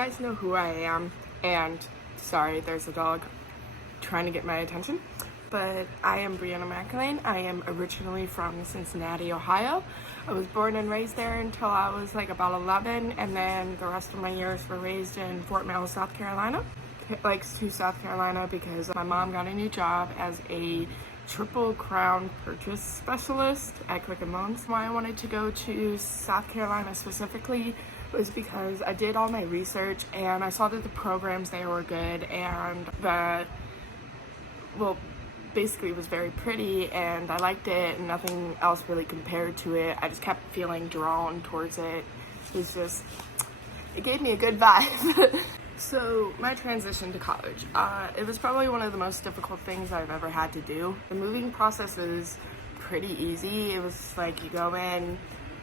guys know who I am, and sorry, there's a dog trying to get my attention, but I am Brianna McElwain. I am originally from Cincinnati, Ohio. I was born and raised there until I was like about 11, and then the rest of my years were raised in Fort Mill, South Carolina. Likes to South Carolina because my mom got a new job as a Triple Crown purchase specialist at Quicken Loans. Why I wanted to go to South Carolina specifically was because I did all my research and I saw that the programs there were good, and that, well, basically it was very pretty and I liked it, and nothing else really compared to it. I just kept feeling drawn towards it. It gave me a good vibe. So my transition to college, it was probably one of the most difficult things I've ever had to do. The moving process is pretty easy. It was like you go in,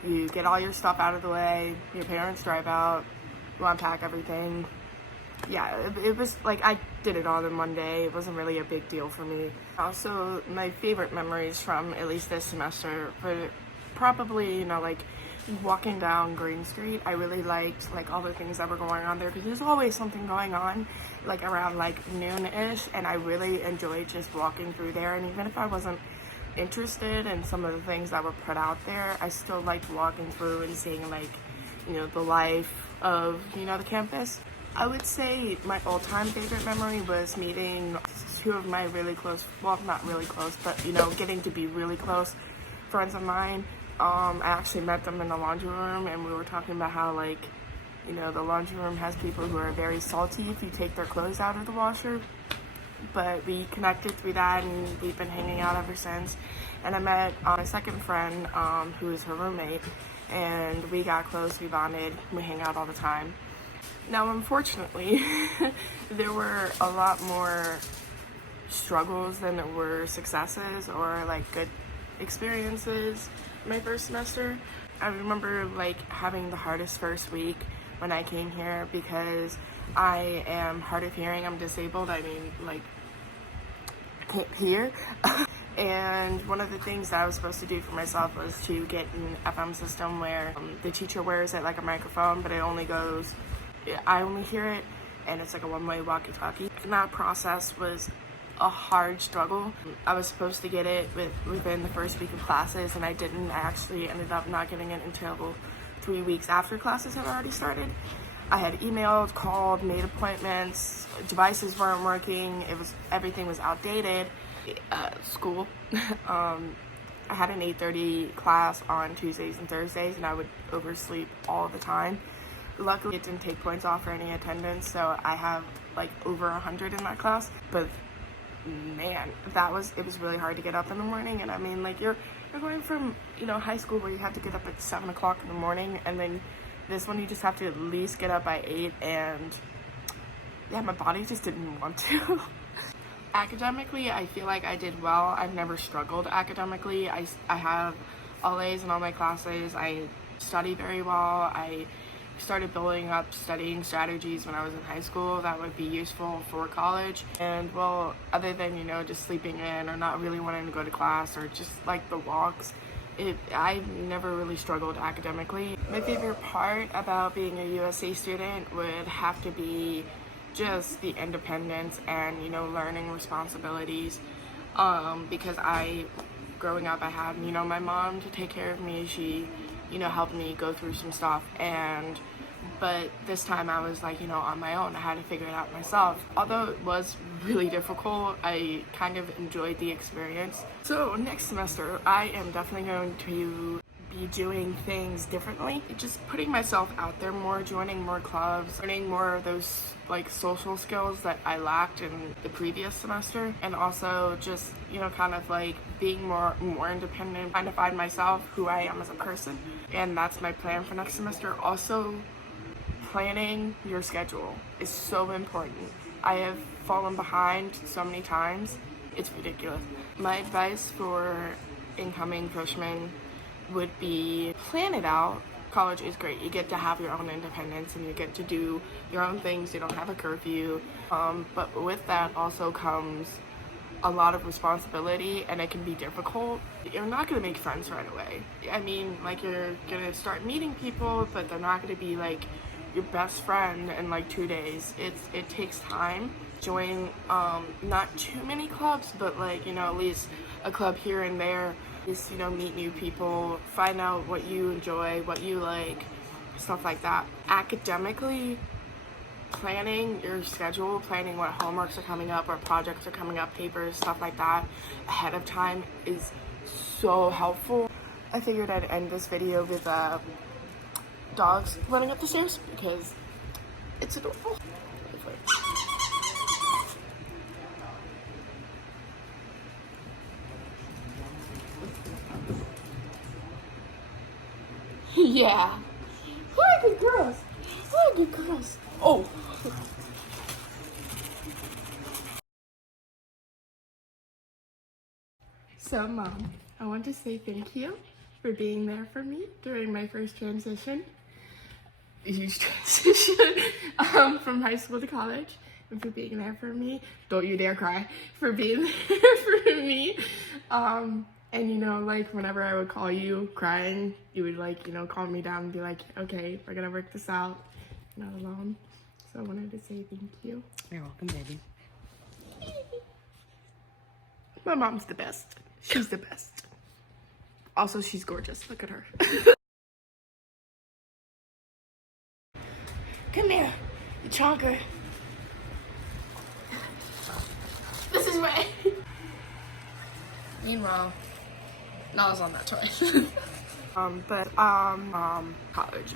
you get all your stuff out of the way, your parents drive out, you unpack everything. Yeah, it was like I did it all in one day. It wasn't really a big deal for me. Also, my favorite memories from at least this semester were probably, like walking down Green Street. I really liked like all the things that were going on there because there's always something going on like around like noon-ish, and I really enjoyed just walking through there. And even if I wasn't interested in some of the things that were put out there, I still liked walking through and seeing like, the life of, the campus. I would say my all-time favorite memory was meeting two of my really close, well, not really close, but getting to be really close friends of mine. I actually met them in the laundry room, and we were talking about how the laundry room has people who are very salty if you take their clothes out of the washer. But we connected through that, and we've been hanging out ever since. And I met my second friend, who is her roommate, and we got close, we bonded, we hang out all the time. Now, unfortunately, there were a lot more struggles than there were successes or like good experiences my first semester. I remember having the hardest first week when I came here because I am hard of hearing. I'm disabled. I can't hear. And one of the things that I was supposed to do for myself was to get an FM system where the teacher wears it like a microphone, but I only hear it, and it's like a one-way walkie-talkie. And that process was a hard struggle. I was supposed to get it within the first week of classes, and I didn't. I actually ended up not getting it until 3 weeks after classes had already started. I had emailed, called, made appointments, devices weren't working, everything was outdated. School. I had an 8:30 class on Tuesdays and Thursdays, and I would oversleep all the time. Luckily, it didn't take points off for any attendance, so I have over 100 in that class. But man, it was really hard to get up in the morning. And I mean, you're going from high school where you have to get up at 7 o'clock in the morning, and then this one you just have to at least get up by 8, and yeah, my body just didn't want to. Academically, I feel like I did well. I've never struggled academically. I have all A's in all my classes. I study very well. I started building up studying strategies when I was in high school that would be useful for college. And well, other than just sleeping in or not really wanting to go to class or just the walks, I never really struggled academically. My favorite part about being a USC student would have to be just the independence and learning responsibilities, because growing up I had my mom to take care of me. She helped me go through some stuff, but this time I was on my own. I had to figure it out myself. Although it was really difficult, I kind of enjoyed the experience. So next semester I am definitely going to be doing things differently, just putting myself out there more, joining more clubs, learning more of those social skills that I lacked in the previous semester, and also just being more independent, trying to find myself, who I am as a person. And that's my plan for next semester. Also, planning your schedule is so important. I have fallen behind so many times, it's ridiculous. My advice for incoming freshmen would be plan it out. College is great. You get to have your own independence and you get to do your own things. You don't have a curfew. But with that also comes a lot of responsibility, and it can be difficult. You're not going to make friends right away. I mean, you're going to start meeting people, but they're not going to be your best friend in like 2 days. It takes time. Join not too many clubs, but like, you know, at least a club here and there. Just, you know, meet new people, find out what you enjoy, what you like, stuff like that. Academically, planning your schedule, planning what homeworks are coming up or projects are coming up, papers, stuff like that ahead of time is so helpful. I figured I'd end this video with dogs running up the stairs because it's adorable. Yeah. Who are good girls? Who are good girls? Oh. So, Mom, I want to say thank you for being there for me during my first transition. Huge transition from high school to college, and for being there for me. Don't you dare cry. For being there for me. And you know, like whenever I would call you crying, you would like, you know, calm me down and be like, okay, we're gonna work this out. You're not alone. So I wanted to say thank you. You're welcome, baby. My mom's the best. She's the best. Also, she's gorgeous. Look at her. Come here, you chonker. This is my. Meanwhile, Nala's on that toy. College.